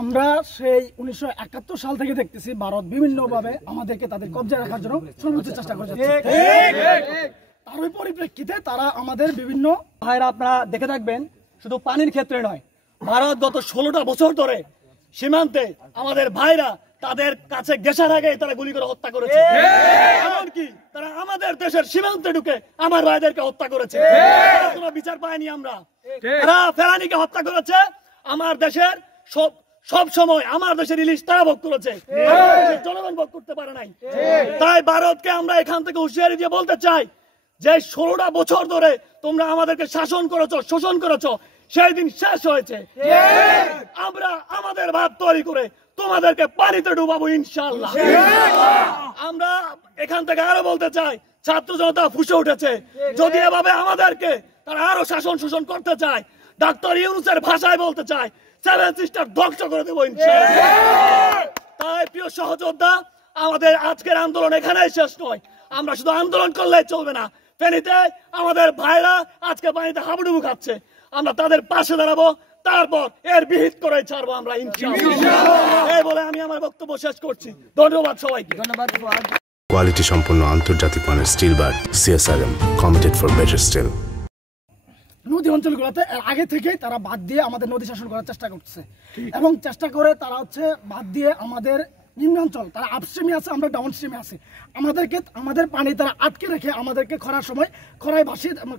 আমরা সেই 1971 সাল থেকে দেখতেছি ভারত বিভিন্নভাবে আমাদেরকে তাদের কবজায় রাখার জন্য সর্বোচ্চ চেষ্টা করে যাচ্ছে। তার পরিপ্রেক্ষিতে তারা আমাদের বিভিন্ন ভাইরা আপনারা দেখে থাকবেন, শুধু পানির ক্ষেত্রে নয়, ভারত গত 16টা বছর ধরে সীমান্তে আমাদের ভাইরা তাদের কাছে গেসার আগে তারা গুলি করে হত্যা করেছে। এমনকি তারা আমাদের দেশের সীমান্তে ঢুকে আমার ভাইদেরকে হত্যা করেছে। কোনো বিচার পাইনি আমরা। তারা ফেরানিকে হত্যা করেছে। আমার দেশের সব সময় আমার দেশের ইলিশ তারা ভোগ করেছে, জনগণ ভোগ করতে পারে নাই। তাই ভারতকে আমরা এখান থেকে হুঁশিয়ারি দিয়ে বলতে চাই যে 16টা বছর ধরে তোমরা আমাদেরকে শাসন করেছো, শোষণ করেছো, সেই দিন শেষ হয়েছে। আমরা আমাদের ভাব তৈরি করে তোমাদেরকে পানিতে ডুবাবো ইনশাআল্লাহ। আমরা এখান থেকে আরো বলতে চাই, ছাত্র জনতা ফুঁসে উঠেছে। যদি এভাবে আমাদেরকে তারা আরো শাসন শোষণ করতে চায়, ডাক্তার ইউনূসের ভাষায় বলতে চায়, 7 সিস্টার ধ্বংস করে দেবো ইনশাআল্লাহ। তাই প্রিয় সহযোদ্ধা, আমাদের আজকের আন্দোলন এখানেই শেষ নয়। আমরা শুধু আন্দোলন করলেই চলবে না। ফেনীতে আমাদের ভাইরা আজকে পানিতে হাবুডুবু খাচ্ছে, আমরা তাদের পাশে দাঁড়াবো, তারপর এর বিহিত করে ছাড়বো আমরা ইনশাআল্লাহ। এই বলে আমি আমার বক্তব্য শেষ করছি। ধন্যবাদ সবাইকে। ধন্যবাদ। কোয়ালিটি সম্পন্ন আন্তর্জাতিক মানের still bar CSRM, committed for better still. নদী অঞ্চলগুলোতে আগে থেকেই তারা বাদ দিয়ে আমাদের নদী শাসন করার চেষ্টা করছে, এবং চেষ্টা করে তারা বাদ দিয়ে আমাদের নিম্নাঞ্চল, তারা আপস্ট্রিমে আছে, আমরা ডাউন স্ট্রিমে আছি। আমাদের পানি তারা আটকে রেখে আমাদেরকে খরার সময়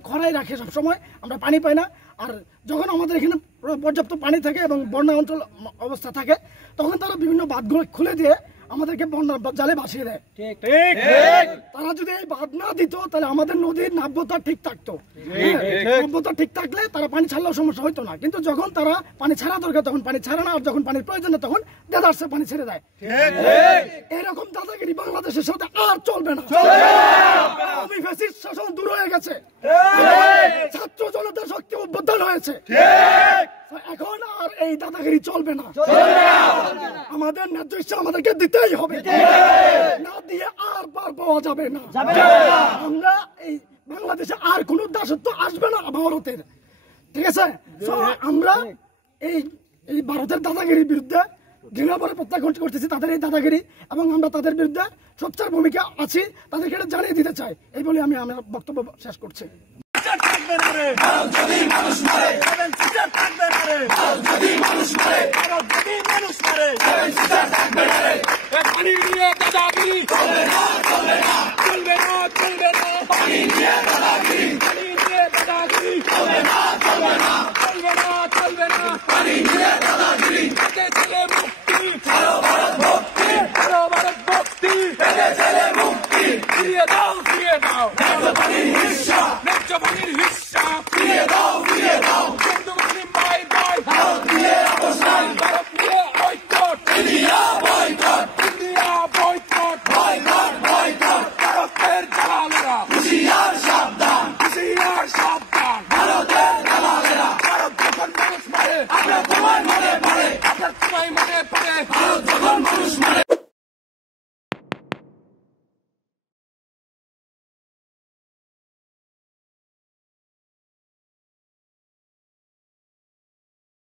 খরায় রাখে, সব সময় আমরা পানি পাই না। আর যখন আমাদের এখানে পর্যাপ্ত পানি থাকে এবং বন্যা অঞ্চল অবস্থা থাকে, তখন তারা বিভিন্ন বাঁধগুলো খুলে দিয়ে আমাদেরকে বন্যার জালে ভাসিয়ে দেয়। তারা যদি এই বাঁধ না দিত, তাহলে আমাদের নদীর নাব্যতা ঠিক থাকতো। নাব্যতা ঠিক থাকলে তারা পানি ছাড়লেও সমস্যা হইতো না। কিন্তু যখন তারা পানি ছাড়া দরকার তখন পানি ছাড়ে না, আর যখন পানির প্রয়োজন তখন দেদারসে পানি ছেড়ে দেয়। এরকম দাদাগিরি বাংলাদেশের সাথে আর চলবে না। শাসন দূর হয়ে গেছে, ছাত্র জনতার শক্তি উদ্বোধন হয়েছে। এখন আর এই দাদাগিরি চলবে না। আমাদের ন্যায্য ইচ্ছা আমাদেরকে দিতেই হবে, না দিয়ে আর পার পাওয়া যাবে না। আমরা এই বাংলাদেশে আর কোন দাসত্ব আসবে না ভারতের, ঠিক আছে? আমরা এই ভারতের দাদাগিরির বিরুদ্ধে দৃঢ়ভাবে প্রত্যাখ্যান করতেছি, তাদের এই দাদাগিরি, এবং আমরা তাদের বিরুদ্ধে সোচ্চার ভূমিকা আছি, তাদেরকে এটা জানিয়ে দিতে চাই। এই বলে আমি আমার বক্তব্য শেষ করছি। আপনার তোমার মনে পড়ে, আপনার তোমায় মনে পড়ে, ভারত যখন মানুষ মারে।